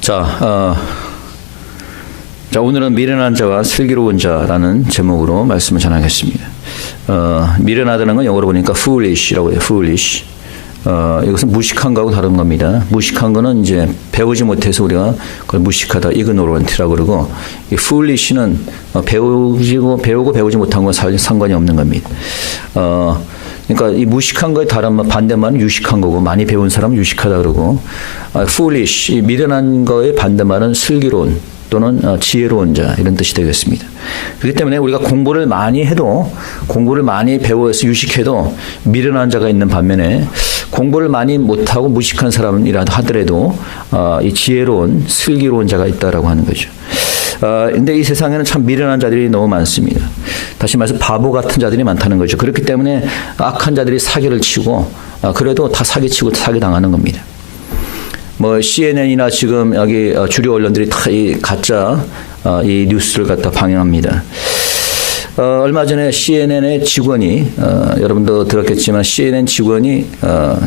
자, 오늘은 미련한 자와 슬기로운 자라는 제목으로 말씀을 전하겠습니다. 미련하다는 건 영어로 보니까 foolish라고 해요. foolish. 이것은 무식한 거하고 다른 겁니다. 무식한 거는 이제 배우지 못해서 우리가 그걸 무식하다, ignorant라고 그러고, 이 foolish는 배우고 배우지 못한 건 상관이 없는 겁니다. 그러니까 이 무식한 거에 다른 반대말은 유식한 거고, 많이 배운 사람은 유식하다 그러고, foolish, 이 미련한 거의 반대말은 슬기로운 또는 지혜로운 자, 이런 뜻이 되겠습니다. 그렇기 때문에 우리가 공부를 많이 해도, 공부를 많이 배워서 유식해도 미련한 자가 있는 반면에 공부를 많이 못하고 무식한 사람이라도 하더라도 이 지혜로운, 슬기로운 자가 있다라고 하는 거죠. 근데 이 세상에는 참 미련한 자들이 너무 많습니다. 다시 말해서 바보 같은 자들이 많다는 거죠. 그렇기 때문에 악한 자들이 사기를 치고, 그래도 다 사기치고 사기당하는 겁니다. 뭐 CNN이나 지금 여기 주류 언론들이 다 이 가짜 이 뉴스를 갖다 방영합니다. 얼마 전에 CNN의 직원이 여러분도 들었겠지만 CNN 직원이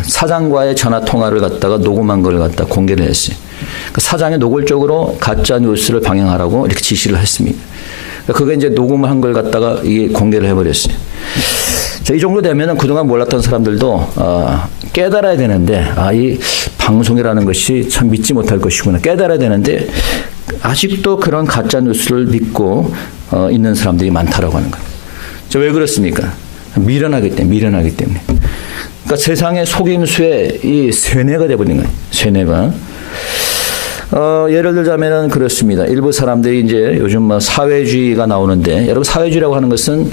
사장과의 전화 통화를 갖다가 녹음한 걸 갖다 공개를 했어요. 그 사장이 노골적으로 가짜 뉴스를 방영하라고 이렇게 지시를 했습니다. 그게 이제 녹음을 한 걸 갖다가 이 공개를 해버렸어요. 자, 이 정도 되면은 그동안 몰랐던 사람들도 깨달아야 되는데, 이 방송이라는 것이 참 믿지 못할 것이구나 깨달아야 되는데, 아직도 그런 가짜 뉴스를 믿고 있는 사람들이 많다라고 하는 거예요. 왜 그렇습니까? 미련하기 때문에. 그러니까 세상의 속임수에 이 쇠뇌가 되어버린 거예요. 쇠뇌가. 예를 들자면은 그렇습니다. 일부 사람들이 이제 요즘 뭐 사회주의가 나오는데, 여러분 사회주의라고 하는 것은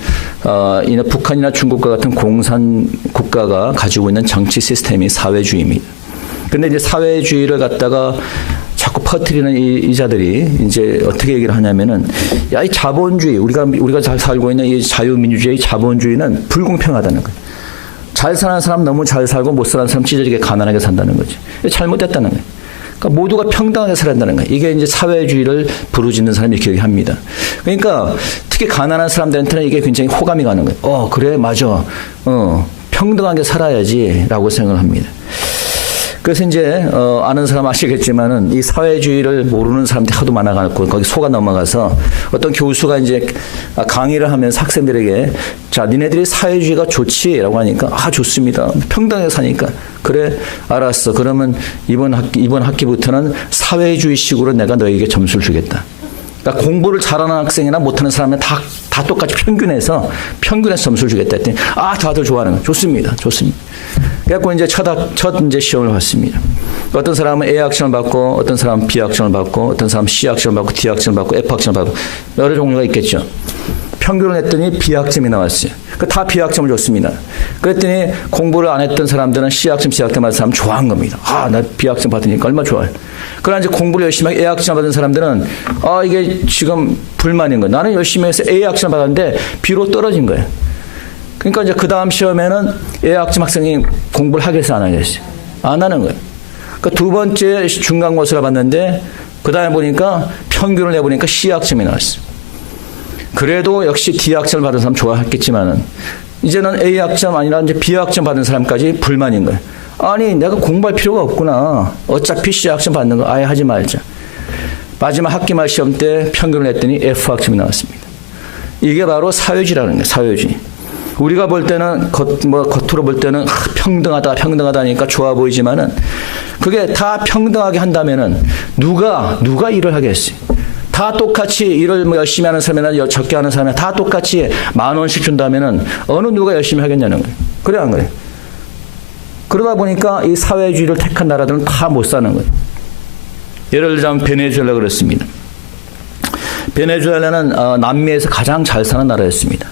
북한이나 중국과 같은 공산 국가가 가지고 있는 정치 시스템이 사회주의입니다. 근데 이제 사회주의를 갖다가 자꾸 퍼뜨리는 이 자들이 이제 어떻게 얘기를 하냐면은, 야, 이 자본주의, 우리가 잘 살고 있는 이 자유민주주의 자본주의는 불공평하다는 거예요. 잘 사는 사람 너무 잘 살고 못 사는 사람 찢어지게 가난하게 산다는 거죠. 잘못됐다는 거예요. 그러니까 모두가 평등하게 살아야 한다는 거예요. 이게 이제 사회주의를 부르짖는 사람이 이렇게 얘기합니다. 그러니까 특히 가난한 사람들한테는 이게 굉장히 호감이 가는 거예요. 그래, 맞아. 평등하게 살아야지라고 생각을 합니다. 그래서 이제 아는 사람 아시겠지만은 이 사회주의를 모르는 사람들이 하도 많아가지고 거기 속아 넘어가서 어떤 교수가 이제 강의를 하면서 학생들에게, 자, 니네들이 사회주의가 좋지라고 하니까, 좋습니다. 평등하게 사니까. 그래, 알았어. 그러면 이번 학기부터는 사회주의식으로 내가 너에게 점수를 주겠다. 그러니까 공부를 잘하는 학생이나 못하는 사람은 다 똑같이 평균해서 점수를 주겠다 했더니, 다들 좋아하는 거예요. 좋습니다. 그래갖고 이제 첫 시험을 봤습니다. 어떤 사람은 A학점을 받고, 어떤 사람은 B학점을 받고, 어떤 사람은 C학점을 받고, D학점을 받고, F학점을 받고, 여러 종류가 있겠죠. 평균을 했더니 B학점이 나왔어요. 다 B학점을 줬습니다. 그랬더니 공부를 안 했던 사람들은 C학점, C학점 받은 사람 좋아한 겁니다. 나 B학점 받으니까 얼마나 좋아요. 그러나 이제 공부를 열심히 하고 A학점 받은 사람들은, 이게 지금 불만인 거예요. 나는 열심히 해서 A학점 받았는데 B로 떨어진 거예요. 그러니까 이제 그 다음 시험에는 A학점 학생이 공부를 하겠어요, 안 하겠어요? 안 하는 거예요. 그러니까 두 번째 중간고사를 봤는데, 그 다음에 보니까 평균을 내보니까 C학점이 나왔어요. 그래도 역시 D학점을 받은 사람 좋아했겠지만은, 이제는 A학점 아니라 이제 B학점 받은 사람까지 불만인 거예요. 내가 공부할 필요가 없구나. 어차피 C학점 받는 거 아예 하지 말자. 마지막 학기말 시험 때 평균을 냈더니 F학점이 나왔습니다. 이게 바로 사회주의라는 거예요, 사회주의. 우리가 볼 때는 겉으로 볼 때는 평등하다 하니까 좋아 보이지만은, 그게 다 평등하게 한다면은 누가 일을 하겠어요? 다 똑같이 일을 열심히 하는 사람이나 적게 하는 사람이나 다 똑같이 10,000원씩 준다면은 어느 누가 열심히 하겠냐는 거예요. 그래 안 그래요? 그러다 보니까 이 사회주의를 택한 나라들은 다 못 사는 거예요. 예를 들자면 베네수엘라 그렇습니다. 베네수엘라는 남미에서 가장 잘 사는 나라였습니다.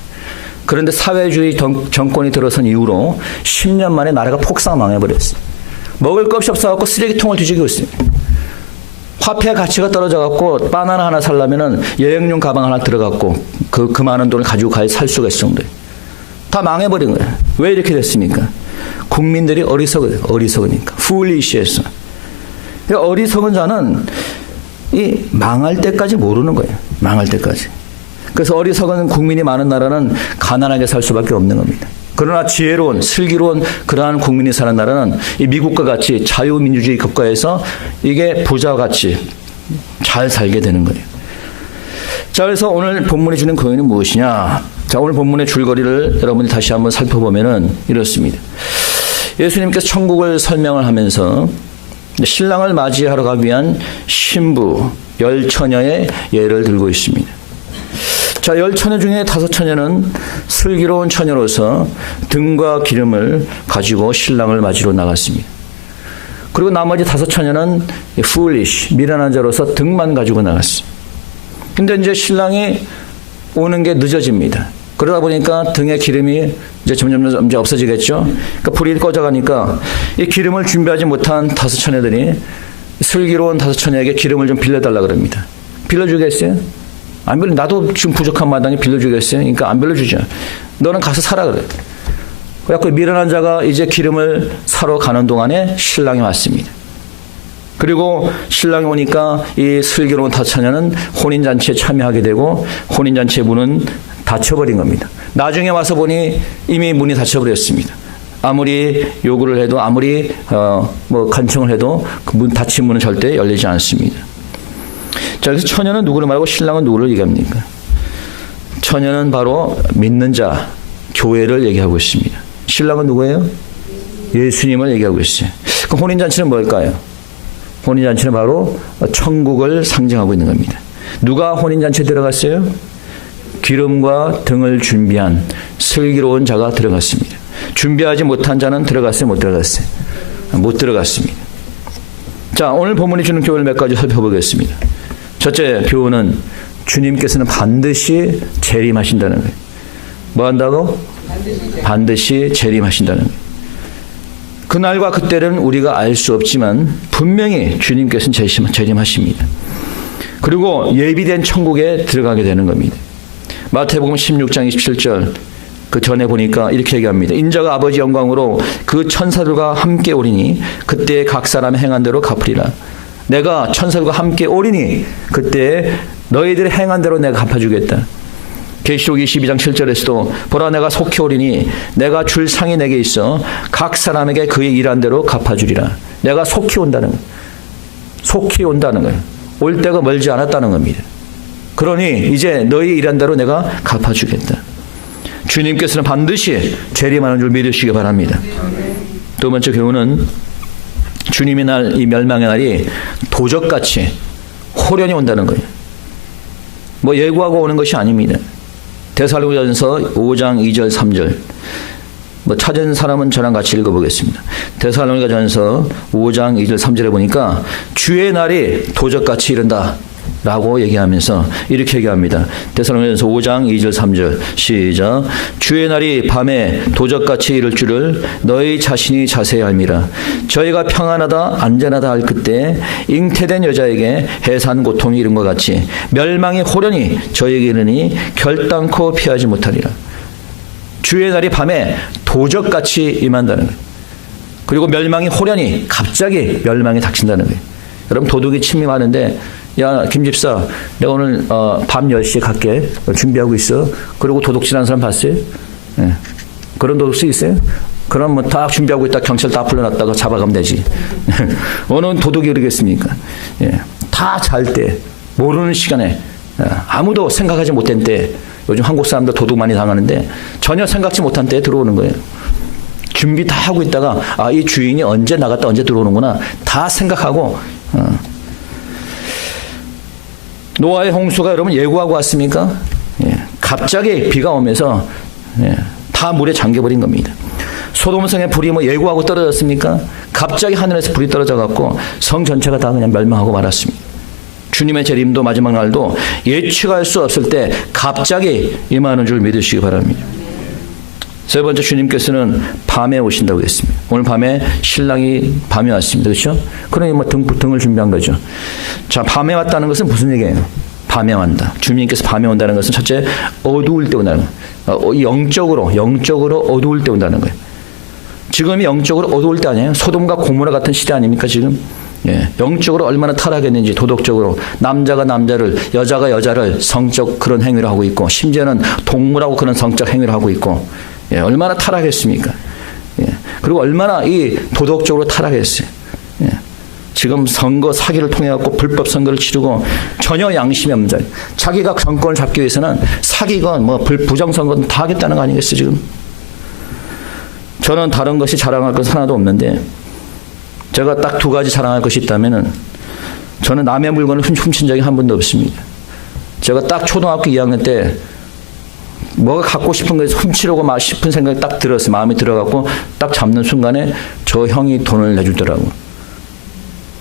그런데 사회주의 정권이 들어선 이후로 10년 만에 나라가 폭삭 망해버렸어요. 먹을 것이 없어갖고 쓰레기통을 뒤지고 있어요. 화폐 가치가 떨어져갖고 바나나 하나 살려면은 여행용 가방 하나 들어갖고 그 많은 돈을 가지고 살 수가 있을 정도예요. 다 망해버린 거예요. 왜 이렇게 됐습니까? 국민들이 어리석으니까. foolish해서. 어리석은 자는 이 망할 때까지 모르는 거예요. 망할 때까지. 그래서 어리석은 국민이 많은 나라는 가난하게 살 수밖에 없는 겁니다. 그러나 지혜로운 슬기로운 그러한 국민이 사는 나라는 이 미국과 같이 자유민주주의 국가에서 이게 부자와 같이 잘 살게 되는 거예요. 자, 그래서 오늘 본문이 주는 교훈은 무엇이냐? 자, 오늘 본문의 줄거리를 여러분이 다시 한번 살펴보면은 이렇습니다. 예수님께서 천국을 설명을 하면서 신랑을 맞이하러 가기 위한 신부 10처녀의 예를 들고 있습니다. 자, 10처녀 중에 5처녀는 슬기로운 처녀로서 등과 기름을 가지고 신랑을 맞이러 나갔습니다. 그리고 나머지 5처녀는 foolish, 미련한 자로서 등만 가지고 나갔습니다. 근데 이제 신랑이 오는 게 늦어집니다. 그러다 보니까 등에 기름이 이제 점점 이제 없어지겠죠. 그러니까 불이 꺼져가니까 이 기름을 준비하지 못한 5처녀들이 슬기로운 5처녀에게 기름을 좀 빌려달라 그럽니다. 빌려주겠어요? 안 빌려. 나도 지금 부족한 마당에 빌려주겠어요? 그러니까 안 빌려주죠. 너는 가서 사라 그래. 그래서 미련한 자가 이제 기름을 사러 가는 동안에 신랑이 왔습니다. 그리고 신랑이 오니까 이 슬기로운 5처녀는 혼인잔치에 참여하게 되고 혼인잔치의 문은 닫혀버린 겁니다. 나중에 와서 보니 이미 문이 닫혀버렸습니다. 아무리 요구를 해도 아무리 간청을 해도 그 문 닫힌 문은 절대 열리지 않습니다. 자, 그래서 처녀는 누구를 말하고 신랑은 누구를 얘기합니까? 처녀는 바로 믿는 자, 교회를 얘기하고 있습니다. 신랑은 누구예요? 예수님을 얘기하고 있어요. 그 혼인잔치는 뭘까요? 혼인잔치는 바로 천국을 상징하고 있는 겁니다. 누가 혼인잔치에 들어갔어요? 기름과 등을 준비한 슬기로운 자가 들어갔습니다. 준비하지 못한 자는 들어갔어요? 못 들어갔어요? 못 들어갔습니다. 자, 오늘 본문이 주는 교훈을 몇 가지 살펴보겠습니다. 첫째 교훈은 주님께서는 반드시 재림하신다는 거예요. 뭐 한다고? 반드시 재림하신다는 거예요. 그날과 그때는 우리가 알 수 없지만 분명히 주님께서는 재림하십니다. 그리고 예비된 천국에 들어가게 되는 겁니다. 마태복음 16장 27절 그 전에 보니까 이렇게 얘기합니다. 인자가 아버지 영광으로 그 천사들과 함께 오리니 그때 각 사람의 행한 대로 갚으리라. 내가 천사들과 함께 오리니 그때 너희들의 행한 대로 내가 갚아주겠다. 계시록 22장 7절에서도 보라 내가 속히 오리니 내가 줄 상이 내게 있어 각 사람에게 그의 일한 대로 갚아주리라. 내가 속히 온다는 거예요. 속히 온다는 거예요. 올 때가 멀지 않았다는 겁니다. 그러니 이제 너희 일한 대로 내가 갚아주겠다. 주님께서는 반드시 재림하는 줄 믿으시기 바랍니다. 두 번째 교훈은 주님의 날, 이 멸망의 날이 도적같이 호련히 온다는 거예요. 뭐 예고하고 오는 것이 아닙니다. 데살로니가전서 5장 2절 3절 뭐 찾은 사람은 저랑 같이 읽어보겠습니다. 데살로니가전서 5장 2절 3절에 보니까 주의 날이 도적같이 이른다 라고 얘기하면서 이렇게 얘기합니다. 데살로니가전서 5장 2절 3절 시작. 주의 날이 밤에 도적같이 이를 줄을 너희 자신이 자세히 알미라. 저희가 평안하다 안전하다 할 그때 잉태된 여자에게 해산 고통이 이른 것 같이 멸망이 호련히 저에게 이르니 결단코 피하지 못하리라. 주의 날이 밤에 도적같이 임한다는 거예요. 그리고 멸망이 호련히 갑자기 멸망이 닥친다는 거예요. 여러분 도둑이 침입하는데 야, 김 집사, 내가 오늘 밤 10시에 갈게. 준비하고 있어. 그리고 도둑질하는 사람 봤어요? 네. 그런 도둑질 있어요? 그럼 뭐 다 준비하고 있다 경찰 다 불러놨다가 잡아가면 되지. 어느 도둑이 그러겠습니까? 예. 다 잘 때, 모르는 시간에, 아무도 생각하지 못한 때, 요즘 한국 사람들 도둑 많이 당하는데 전혀 생각지 못한 때에 들어오는 거예요. 준비 다 하고 있다가 이 주인이 언제 나갔다 언제 들어오는구나 다 생각하고 노아의 홍수가 여러분 예고하고 왔습니까? 예. 갑자기 비가 오면서 다 물에 잠겨버린 겁니다. 소돔성의 불이 뭐 예고하고 떨어졌습니까? 갑자기 하늘에서 불이 떨어져갖고 성 전체가 다 그냥 멸망하고 말았습니다. 주님의 재림도 마지막 날도 예측할 수 없을 때 갑자기 임하는 줄 믿으시기 바랍니다. 세 번째 주님께서는 밤에 오신다고 했습니다. 오늘 밤에 신랑이 밤에 왔습니다. 그렇죠? 그러니 뭐 등을 준비한 거죠. 자, 밤에 왔다는 것은 무슨 얘기예요? 밤에 왔다. 주님께서 밤에 온다는 것은 첫째 어두울 때 온다는 거예요. 영적으로 어두울 때 온다는 거예요. 지금이 영적으로 어두울 때 아니에요? 소돔과 고모라 같은 시대 아닙니까 지금? 예, 영적으로 얼마나 타락했는지 도덕적으로 남자가 남자를 여자가 여자를 성적 그런 행위를 하고 있고 심지어는 동물하고 그런 성적 행위를 하고 있고 예, 얼마나 타락했습니까? 예, 그리고 얼마나 이 도덕적으로 타락했어요. 예, 지금 선거 사기를 통해 갖고 불법 선거를 치르고 전혀 양심이 없는 자리. 자기가 정권을 잡기 위해서는 사기건 뭐 부정선거든 다 하겠다는 거 아니겠어요 지금? 저는 다른 것이 자랑할 것은 하나도 없는데 제가 딱 두 가지 자랑할 것이 있다면은 저는 남의 물건을 훔친 적이 한 번도 없습니다. 제가 딱 초등학교 2학년 때 뭐가 갖고 싶은 거에서 훔치려고 막 싶은 생각이 딱 들었어요. 마음이 들어갖고 딱 잡는 순간에 저 형이 돈을 내주더라고요.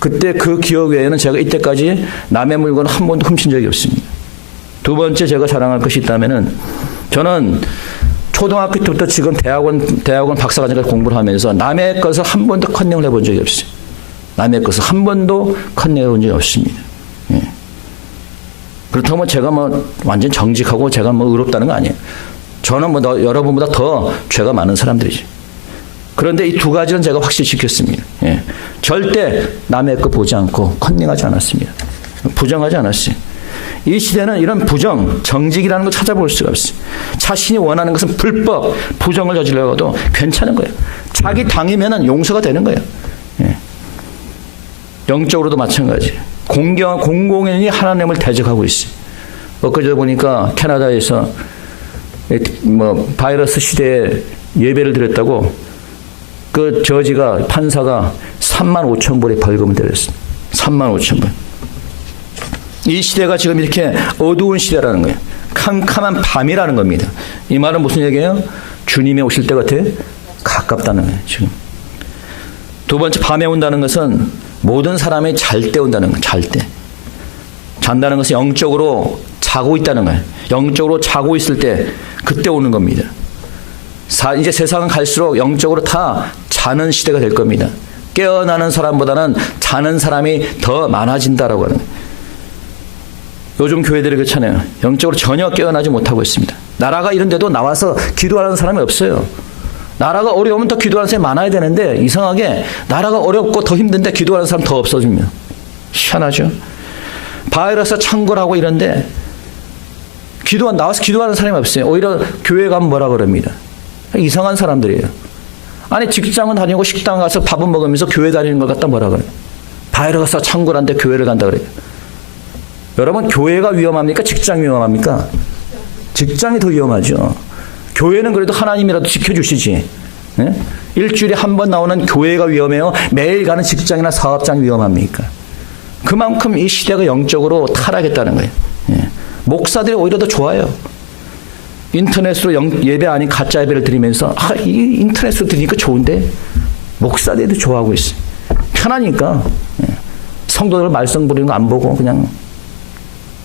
그때 그 기억 외에는 제가 이때까지 남의 물건을 한 번도 훔친 적이 없습니다. 두 번째 제가 자랑할 것이 있다면은 저는 초등학교 때부터 지금 대학원 박사과정까지 공부를 하면서 남의 것을 한 번도 컨닝을 해본 적이 없어요. 남의 것을 한 번도 컨닝해 본 적이 없습니다. 예. 그렇다고 제가 뭐 완전 정직하고 제가 뭐 의롭다는 거 아니에요. 저는 뭐 여러분보다 더 죄가 많은 사람들이죠. 그런데 이 두 가지는 제가 확실히 지켰습니다. 예. 절대 남의 것 보지 않고 컨닝하지 않았습니다. 부정하지 않았어요. 이 시대는 이런 부정, 정직이라는 걸 찾아볼 수가 없어요. 자신이 원하는 것은 불법, 부정을 저지르려고도 괜찮은 거예요. 자기 당이면 용서가 되는 거예요. 예. 영적으로도 마찬가지예요. 공공연히 하나님을 대적하고 있어요. 엊그제 보니까 캐나다에서 뭐 바이러스 시대에 예배를 드렸다고 그 저지가 판사가 35,000불의 벌금을 때렸어요. 35,000불. 이 시대가 지금 이렇게 어두운 시대라는 거예요. 캄캄한 밤이라는 겁니다. 이 말은 무슨 얘기예요? 주님이 오실 때 같아 가깝다는 거예요. 지금. 두 번째, 밤에 온다는 것은 모든 사람이 잘 때 온다는 거예요. 잘 때. 잔다는 것은 영적으로 자고 있다는 거예요. 영적으로 자고 있을 때 그때 오는 겁니다. 이제 세상은 갈수록 영적으로 다 자는 시대가 될 겁니다. 깨어나는 사람보다는 자는 사람이 더 많아진다라고 하는 거예요. 요즘 교회들이 그렇잖아요. 영적으로 전혀 깨어나지 못하고 있습니다. 나라가 이런데도 나와서 기도하는 사람이 없어요. 나라가 어려우면 더 기도하는 사람이 많아야 되는데 이상하게 나라가 어렵고 더 힘든데 기도하는 사람 더 없어집니다. 희한하죠. 바이러스 창궐하고 이런데 나와서 기도하는 사람이 없어요. 오히려 교회 가면 뭐라 그럽니다. 이상한 사람들이에요. 아니 직장은 다니고 식당 가서 밥은 먹으면서 교회 다니는 걸 갖다 뭐라 그래요. 바이러스 창궐한데 교회를 간다 그래요. 여러분 교회가 위험합니까? 직장이 위험합니까? 직장이 더 위험하죠. 교회는 그래도 하나님이라도 지켜주시지. 네? 일주일에 한 번 나오는 교회가 위험해요? 매일 가는 직장이나 사업장이 위험합니까? 그만큼 이 시대가 영적으로 타락했다는 거예요. 네. 목사들이 오히려 더 좋아요. 인터넷으로 예배 아닌 가짜 예배를 드리면서 이 인터넷으로 드리니까 좋은데 목사들도 좋아하고 있어요. 편하니까. 네. 성도들 말썽 부리는 거 안 보고 그냥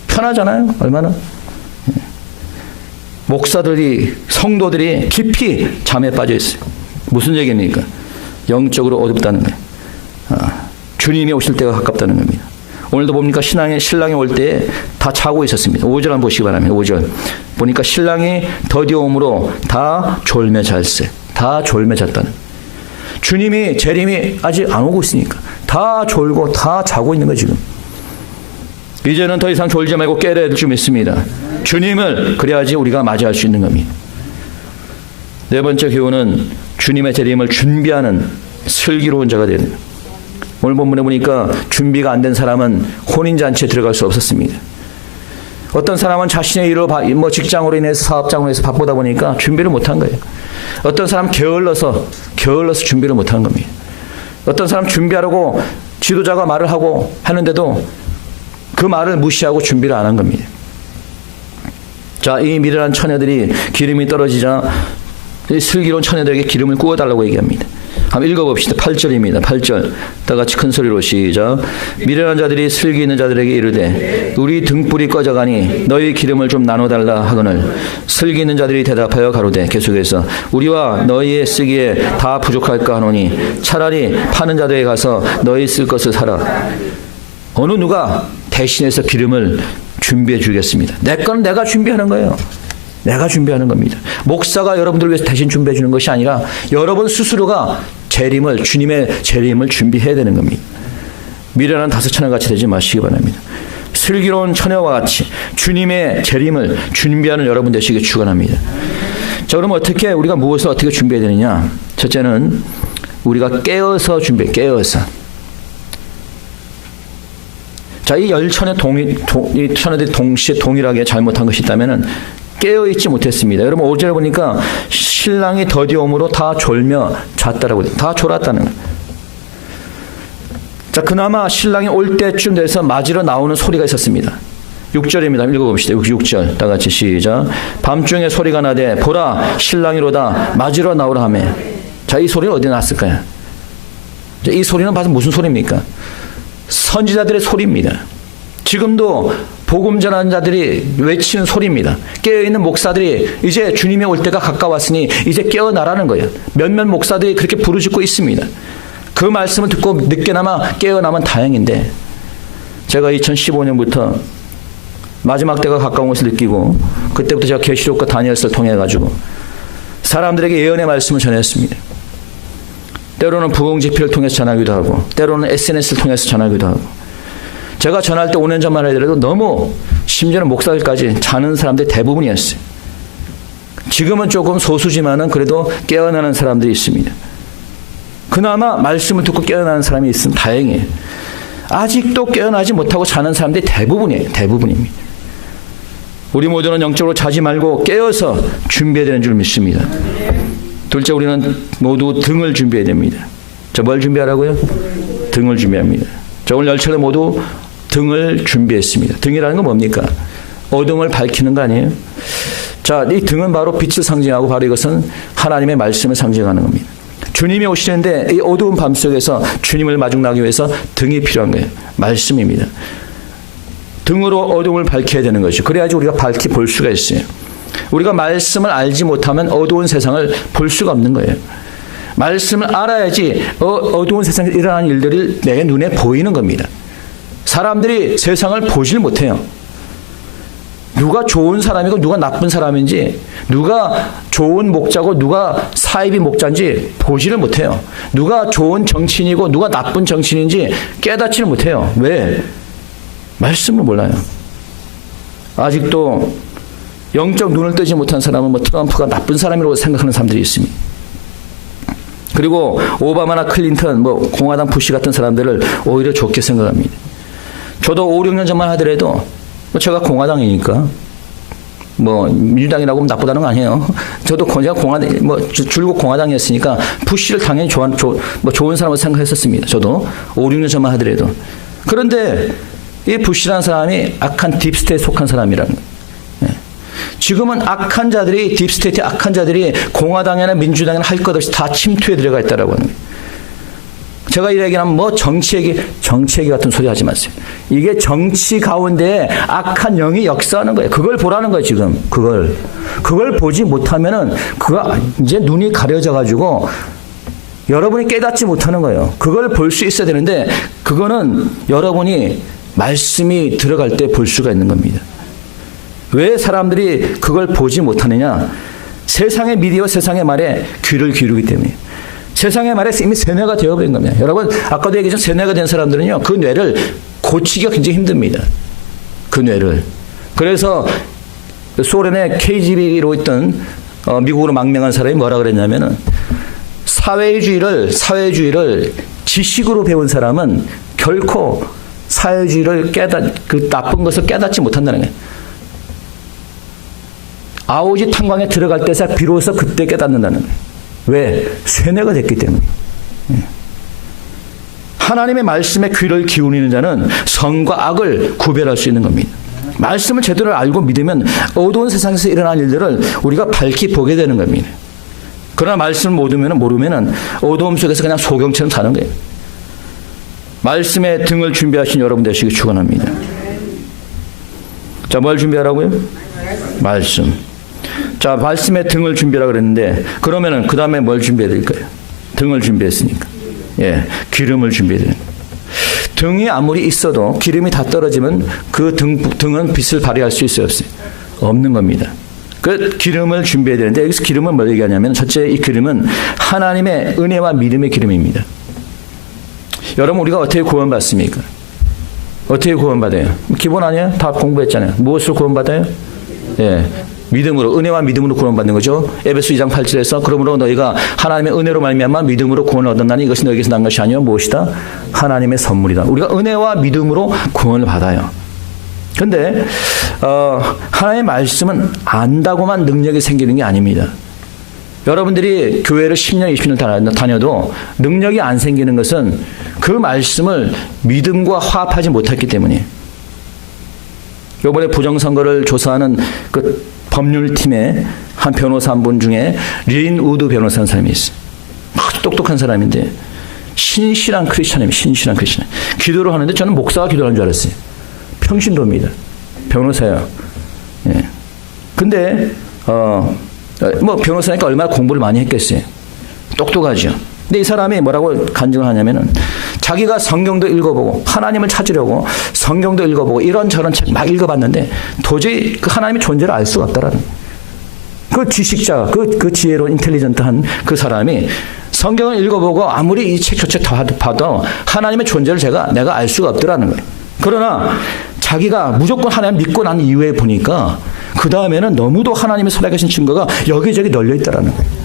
편하잖아요. 얼마나. 목사들이 성도들이 깊이 잠에 빠져 있어요. 무슨 얘기입니까? 영적으로 어둡다는 거예요. 주님이 오실 때가 가깝다는 겁니다. 오늘도 봅니까? 신랑이 올 때 다 자고 있었습니다. 5절 한번 보시기 바랍니다. 5절 보니까 신랑이 더디오므로 다 졸며 잤어요. 다 졸며 잤다는. 주님이 재림이 아직 안 오고 있으니까 다 졸고 다 자고 있는 거예요 지금. 이제는 더 이상 졸지 말고 깨려야 될 줄 믿습니다. 주님을 그래야지 우리가 맞이할 수 있는 겁니다. 네 번째 교훈은 주님의 재림을 준비하는 슬기로운 자가 되는 거예요. 오늘 본문에 보니까 준비가 안 된 사람은 혼인잔치에 들어갈 수 없었습니다. 어떤 사람은 자신의 일로 뭐 직장으로 인해서 사업장으로 인해서 바쁘다 보니까 준비를 못한 거예요. 어떤 사람은 게을러서 준비를 못한 겁니다. 어떤 사람 준비하라고 지도자가 말을 하고 하는데도 그 말을 무시하고 준비를 안 한 겁니다. 자, 이 미련한 처녀들이 기름이 떨어지자 이 슬기로운 처녀들에게 기름을 구워달라고 얘기합니다. 한번 읽어봅시다. 8절입니다. 8절. 다 같이 큰 소리로 시작. 미련한 자들이 슬기 있는 자들에게 이르되 우리 등불이 꺼져가니 너희 기름을 좀 나눠달라 하거늘 슬기 있는 자들이 대답하여 가로되 계속해서 우리와 너희의 쓰기에 다 부족할까 하노니 차라리 파는 자들에게 가서 너희 쓸 것을 사라. 어느 누가 대신해서 기름을 준비해 주겠습니다. 내 건 내가 준비하는 거예요. 내가 준비하는 겁니다. 목사가 여러분들을 위해서 대신 준비해 주는 것이 아니라 여러분 스스로가 주님의 재림을 준비해야 되는 겁니다. 미련한 다섯 처녀같이 되지 마시기 바랍니다. 슬기로운 처녀와 같이 주님의 재림을 준비하는 여러분 되시길 축원합니다. 자, 그러면 어떻게 우리가 무엇을 어떻게 준비해야 되느냐? 첫째는 우리가 깨어서 깨어서. 자, 이 열천의 이 천하들이 동시에 동일하게 잘못한 것이 있다면은 깨어있지 못했습니다. 여러분 5절 보니까 신랑이 더디옴으로 다 졸며 잤다라고 다 졸았다는 거예요. 자, 그나마 신랑이 올 때쯤 돼서 맞으러 나오는 소리가 있었습니다. 6절입니다. 읽어봅시다. 6절 다 같이 시작. 밤중에 소리가 나되 보라 신랑이로다 맞으러 나오라 하며. 자, 이 소리는 어디에 났을까요? 자, 이 소리는 봐서 무슨 소리입니까? 선지자들의 소리입니다. 지금도 복음 전하는 자들이 외치는 소리입니다. 깨어있는 목사들이 이제 주님이 올 때가 가까웠으니 이제 깨어나라는 거예요. 몇몇 목사들이 그렇게 부르짖고 있습니다. 그 말씀을 듣고 늦게나마 깨어나면 다행인데, 제가 2015년부터 마지막 때가 가까운 것을 느끼고 그때부터 제가 계시록과 다니엘서를 통해 가지고 사람들에게 예언의 말씀을 전했습니다. 때로는 부흥집회를 통해서 전하기도 하고 때로는 SNS를 통해서 전하기도 하고, 제가 전할 때 5년 전만 하더라도 너무 심지어는 목사들까지 자는 사람들이 대부분이었어요. 지금은 조금 소수지만은 그래도 깨어나는 사람들이 있습니다. 그나마 말씀을 듣고 깨어나는 사람이 있으면 다행이에요. 아직도 깨어나지 못하고 자는 사람들이 대부분입니다. 우리 모두는 영적으로 자지 말고 깨어서 준비해야 되는 줄 믿습니다. 둘째, 우리는 모두 등을 준비해야 됩니다. 자, 뭘 준비하라고요? 등을 준비합니다. 자, 오늘 열차를 모두 등을 준비했습니다. 등이라는 건 뭡니까? 어둠을 밝히는 거 아니에요? 자, 이 등은 바로 빛을 상징하고 바로 이것은 하나님의 말씀을 상징하는 겁니다. 주님이 오시는데 이 어두운 밤 속에서 주님을 마중나기 위해서 등이 필요한 거예요. 말씀입니다. 등으로 어둠을 밝혀야 되는 것이죠. 그래야지 우리가 밝히 볼 수가 있어요. 우리가 말씀을 알지 못하면 어두운 세상을 볼 수가 없는 거예요. 말씀을 알아야지 어두운 세상에 일어나는 일들이 내 눈에 보이는 겁니다. 사람들이 세상을 보질 못해요. 누가 좋은 사람이고 누가 나쁜 사람인지, 누가 좋은 목자고 누가 사이비 목자인지 보지를 못해요. 누가 좋은 정치인이고 누가 나쁜 정치인인지 깨닫지를 못해요. 왜? 말씀을 몰라요. 아직도 영적 눈을 뜨지 못한 사람은 뭐 트럼프가 나쁜 사람이라고 생각하는 사람들이 있습니다. 그리고 오바마나 클린턴, 뭐 공화당 부시 같은 사람들을 오히려 좋게 생각합니다. 저도 5, 6년 전만 하더라도 제가 공화당이니까 뭐 민주당이라고 하면 나쁘다는 거 아니에요. 저도 제가 줄곧 공화당이었으니까 부시를 당연히 좋은 사람으로 생각했었습니다. 저도 5, 6년 전만 하더라도. 그런데 이 부시라는 사람이 악한 딥스테이트에 속한 사람이라는 거예요. 지금은 악한 자들이, 딥스테이트 악한 자들이 공화당이나 민주당이나 할 것 없이 다 침투에 들어가 있다라고 하는 거예요. 제가 이 얘기하면 뭐 정치 얘기 같은 소리 하지 마세요. 이게 정치 가운데 악한 영이 역사하는 거예요. 그걸 보라는 거예요, 지금. 그걸 보지 못하면은 그가 이제 눈이 가려져 가지고 여러분이 깨닫지 못하는 거예요. 그걸 볼 수 있어야 되는데 그거는 여러분이 말씀이 들어갈 때 볼 수가 있는 겁니다. 왜 사람들이 그걸 보지 못하느냐? 세상의 미디어, 세상의 말에 귀를 기울이기 때문에. 세상의 말에 이미 세뇌가 되어버린 겁니다. 여러분, 아까도 얘기했지만 세뇌가 된 사람들은요, 그 뇌를 고치기가 굉장히 힘듭니다. 그 뇌를. 그래서 소련의 KGB로 있던 미국으로 망명한 사람이 뭐라 그랬냐면은 사회주의를 지식으로 배운 사람은 결코 사회주의를 그 나쁜 것을 깨닫지 못한다는 거예요. 아오지 탄광에 들어갈 때서 비로소 그때 깨닫는다는 거예요. 왜? 세뇌가 됐기 때문에. 하나님의 말씀에 귀를 기울이는 자는 선과 악을 구별할 수 있는 겁니다. 말씀을 제대로 알고 믿으면 어두운 세상에서 일어난 일들을 우리가 밝히 보게 되는 겁니다. 그러나 말씀을 모르면 어두움 속에서 그냥 소경처럼 사는 거예요. 말씀의 등을 준비하신 여러분 되시기 축원합니다. 자, 뭘 준비하라고요? 말씀. 자, 말씀의 등을 준비하라 그랬는데, 그러면은 그 다음에 뭘 준비해야 될까요? 등을 준비했으니까. 예, 기름을 준비해야 돼요. 등이 아무리 있어도 기름이 다 떨어지면 그 등은 빛을 발휘할 수 있어요, 없어요? 없는 겁니다. 그 기름을 준비해야 되는데, 여기서 기름은 뭘 얘기하냐면, 첫째, 이 기름은 하나님의 은혜와 믿음의 기름입니다. 여러분, 우리가 어떻게 구원받습니까? 어떻게 구원받아요? 기본 아니에요? 다 공부했잖아요. 무엇으로 구원받아요? 예. 믿음으로, 은혜와 믿음으로 구원받는 거죠. 에베소 2장 8절에서 그러므로 너희가 하나님의 은혜로 말미암아 믿음으로 구원을 얻었나니 이것이 너희에게서 난 것이 아니요 무엇이다? 하나님의 선물이다. 우리가 은혜와 믿음으로 구원을 받아요. 그런데 하나님의 말씀은 안다고만 능력이 생기는 게 아닙니다. 여러분들이 교회를 10년, 20년 다녀도 능력이 안 생기는 것은 그 말씀을 믿음과 화합하지 못했기 때문이에요. 이번에 부정선거를 조사하는 그 법률팀에 한 변호사 한 분 중에 린 우드 변호사라는 사람이 있어요. 아주 똑똑한 사람인데 신실한 크리스찬이에요. 신실한 크리스찬. 기도를 하는데 저는 목사가 기도하는 줄 알았어요. 평신도입니다. 변호사예요. 예. 근데 뭐 변호사니까 얼마나 공부를 많이 했겠어요. 똑똑하죠. 근데 이 사람이 뭐라고 간증을 하냐면은 자기가 성경도 읽어보고 하나님을 찾으려고 성경도 읽어보고 이런저런 책 막 읽어봤는데 도저히 그 하나님의 존재를 알 수가 없다라는 그 지식자, 그 지혜로운 인텔리전트한 그 사람이 성경을 읽어보고 아무리 이 책 저 책 다 봐도 하나님의 존재를 내가 알 수가 없더라는 거예요. 그러나 자기가 무조건 하나님 믿고 난 이후에 보니까 그 다음에는 너무도 하나님의 살아계신 증거가 여기저기 널려 있다라는 거예요.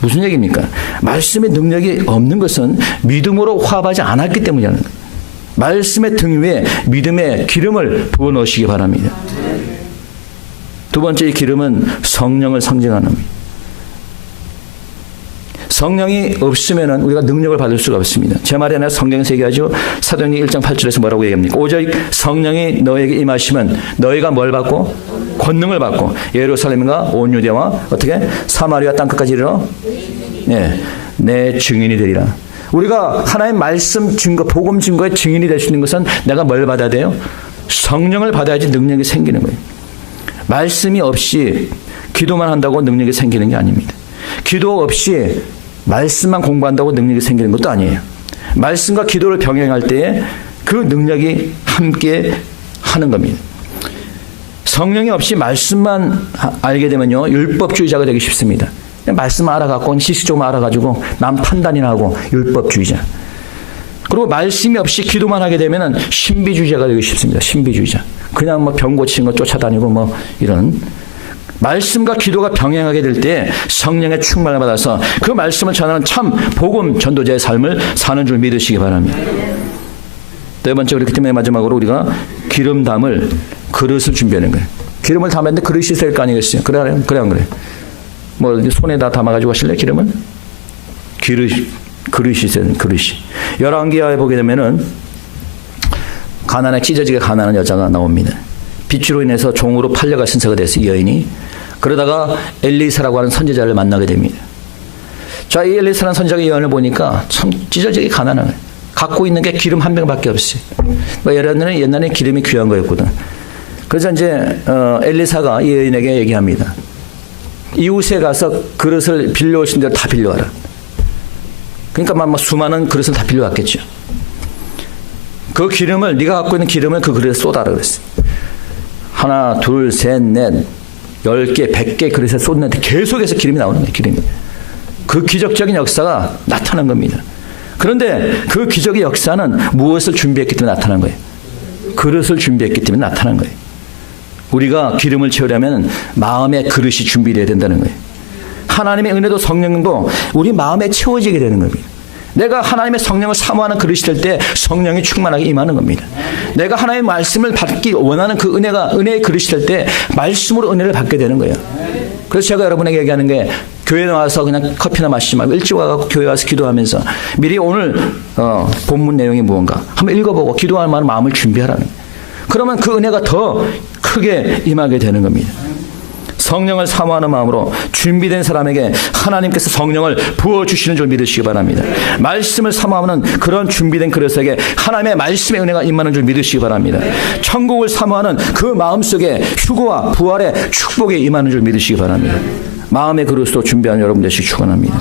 무슨 얘기입니까? 말씀의 능력이 없는 것은 믿음으로 화합하지 않았기 때문이라는 거예요. 말씀의 등 위에 믿음의 기름을 부어 넣으시기 바랍니다. 두 번째 이 기름은 성령을 상징하는 겁니다. 성령이 없으면 우리가 능력을 받을 수가 없습니다. 제 말이 아니라 성경에서 얘기하죠. 사도행전 1장 8절에서 뭐라고 얘기합니까? 오직 성령이 너에게 임하시면 너희가 뭘 받고? 권능을 받고 예루살렘과 온 유대와 어떻게? 사마리아 땅끝까지 이르러 내 증인이 되리라. 우리가 하나님의 말씀 증거, 복음 증거의 증인이 될 수 있는 것은 내가 뭘 받아야 돼요? 성령을 받아야지 능력이 생기는 거예요. 말씀이 없이 기도만 한다고 능력이 생기는 게 아닙니다. 기도 없이 말씀만 공부한다고 능력이 생기는 것도 아니에요. 말씀과 기도를 병행할 때에 그 능력이 함께 하는 겁니다. 성령이 없이 말씀만 알게 되면요, 율법주의자가 되기 쉽습니다. 말씀만 알아갖고 지식적으로 알아가지고 남 판단이나 하고 율법주의자. 그리고 말씀이 없이 기도만 하게 되면은 신비주의자가 되기 쉽습니다. 신비주의자. 그냥 뭐 병 고치는 거 쫓아다니고 뭐 이런. 말씀과 기도가 병행하게 될 때 성령의 충만을 받아서 그 말씀을 전하는 참 복음 전도자의 삶을 사는 줄 믿으시기 바랍니다. 네 번째, 그렇기 때문에 마지막으로 우리가 기름 담을 그릇을 준비하는 거예요. 기름을 담았는데 그릇이 있을 거 아니겠어요? 그래 안 그래? 뭐 손에다 담아가지고 하실래요? 기름은? 그릇이 있어요. 그릇이. 열왕기하에 보게 되면은 가난에 찢어지게 가난한 여자가 나옵니다. 빚으로 인해서 종으로 팔려갈 신세가 됐어요. 이 여인이. 그러다가 엘리사라고 하는 선지자를 만나게 됩니다. 자, 이 엘리사라는 선지자의 여인을 보니까 참 찢어지게 가난한 거예요. 갖고 있는 게 기름 한 병밖에 없어요. 뭐 옛날에 기름이 귀한 거였거든. 그래서 이제 엘리사가 이 여인에게 얘기합니다. 이웃에 가서 그릇을 빌려오신 대로 다 빌려와라. 그러니까 막 수많은 그릇을 다 빌려왔겠죠. 그 기름을, 네가 갖고 있는 기름을 그 그릇에 쏟아라 그랬어요. 하나, 둘, 셋, 넷, 10개, 100개 그릇에 쏟는데 계속해서 기름이 나오는 거예요. 기름이. 그 기적적인 역사가 나타난 겁니다. 그런데 그 기적의 역사는 무엇을 준비했기 때문에 나타난 거예요? 그릇을 준비했기 때문에 나타난 거예요. 우리가 기름을 채우려면 마음의 그릇이 준비되어야 된다는 거예요. 하나님의 은혜도 성령도 우리 마음에 채워지게 되는 겁니다. 내가 하나님의 성령을 사모하는 그릇이 될 때 성령이 충만하게 임하는 겁니다. 내가 하나님의 말씀을 받기 원하는 그 은혜의 그릇이 될 때 말씀으로 은혜를 받게 되는 거예요. 그래서 제가 여러분에게 얘기하는 게 교회 나와서 그냥 커피나 마시지 말고 일찍 와서 교회 와서 기도하면서 미리 오늘 본문 내용이 무언가 한번 읽어보고 기도할 만한 마음을 준비하라는 거예요. 그러면 그 은혜가 더 크게 임하게 되는 겁니다. 성령을 사모하는 마음으로 준비된 사람에게 하나님께서 성령을 부어주시는 줄 믿으시기 바랍니다. 말씀을 사모하는 그런 준비된 그릇에게 하나님의 말씀의 은혜가 임하는 줄 믿으시기 바랍니다. 천국을 사모하는 그 마음속에 휴거와 부활의 축복이 임하는 줄 믿으시기 바랍니다. 마음의 그릇으로 준비하는 여러분 되시기 축원합니다.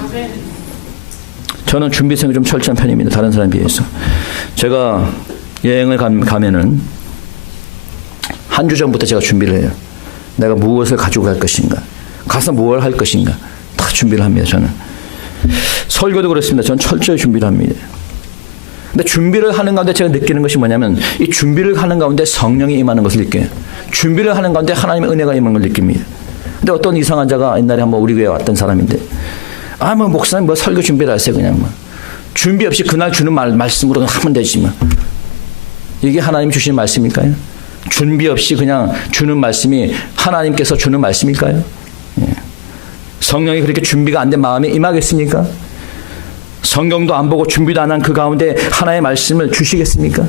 저는 준비성이 좀 철저한 편입니다. 다른 사람에 비해서. 제가 여행을 가면은 한 주 전부터 제가 준비를 해요. 내가 무엇을 가지고 갈 것인가, 가서 무엇을 할 것인가 다 준비를 합니다. 저는 설교도 그렇습니다. 저는 철저히 준비를 합니다. 근데 준비를 하는 가운데 제가 느끼는 것이 뭐냐면 이 준비를 하는 가운데 성령이 임하는 것을 느껴요. 준비를 하는 가운데 하나님의 은혜가 임하는 걸 느낍니다. 근데 어떤 이상한 자가 옛날에 한번 우리 교회에 왔던 사람인데 뭐 목사님 뭐 설교 준비를 하세요. 그냥 뭐 준비 없이 그날 주는 말씀으로 하면 되지 뭐. 이게 하나님 주시는 말씀일까요? 준비 없이 그냥 주는 말씀이 하나님께서 주는 말씀일까요? 예. 성령이 그렇게 준비가 안 된 마음에 임하겠습니까? 성경도 안 보고 준비도 안 한 그 가운데 하나의 말씀을 주시겠습니까?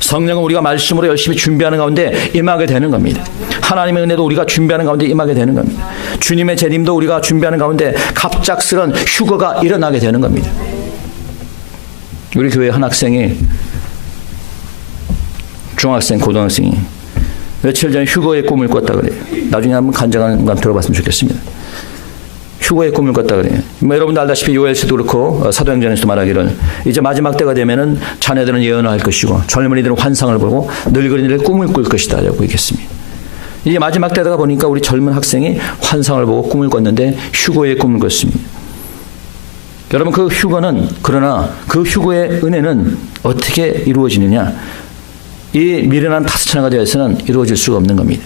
성령은 우리가 말씀으로 열심히 준비하는 가운데 임하게 되는 겁니다. 하나님의 은혜도 우리가 준비하는 가운데 임하게 되는 겁니다. 주님의 재림도 우리가 준비하는 가운데 갑작스런 휴거가 일어나게 되는 겁니다. 우리 교회 한 학생이 중학생, 고등학생이 며칠 전에 휴거의 꿈을 꿨다 그래요. 나중에 한번 간증한 건 들어봤으면 좋겠습니다. 휴거의 꿈을 꿨다 그래요. 여러분도 알다시피 요엘서도 그렇고 사도행전에서도 말하기를 이제 마지막 때가 되면은 자녀들은 예언을 할 것이고 젊은이들은 환상을 보고 늙은이들은 꿈을 꿀 것이다 라고 얘기했습니다. 이제 마지막 때가 보니까 우리 젊은 학생이 환상을 보고 꿈을 꿨는데 휴거의 꿈을 꿨습니다. 여러분 그 휴거는 그러나 그 휴거의 은혜는 어떻게 이루어지느냐? 이 미련한 다섯 처녀가 되어서는 이루어질 수가 없는 겁니다.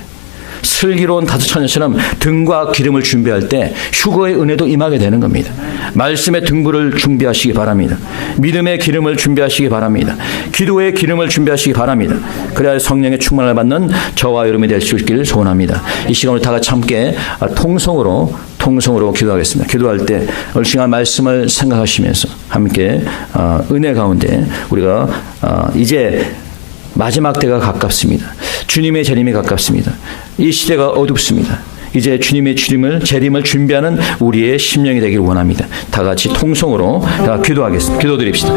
슬기로운 다섯 처녀처럼 등과 기름을 준비할 때 휴거의 은혜도 임하게 되는 겁니다. 말씀의 등불을 준비하시기 바랍니다. 믿음의 기름을 준비하시기 바랍니다. 기도의 기름을 준비하시기 바랍니다. 그래야 성령의 충만을 받는 저와 여러분이 될 수 있기를 소원합니다. 이 시간을 다 같이 함께 통성으로 기도하겠습니다. 기도할 때 오늘 시간 말씀을 생각하시면서 함께 은혜 가운데 우리가 이제 마지막 때가 가깝습니다. 주님의 재림이 가깝습니다. 이 시대가 어둡습니다. 이제 주님의 재림을 준비하는 우리의 심령이 되기를 원합니다. 다 같이 통성으로 기도하겠습니다. 기도드립시다.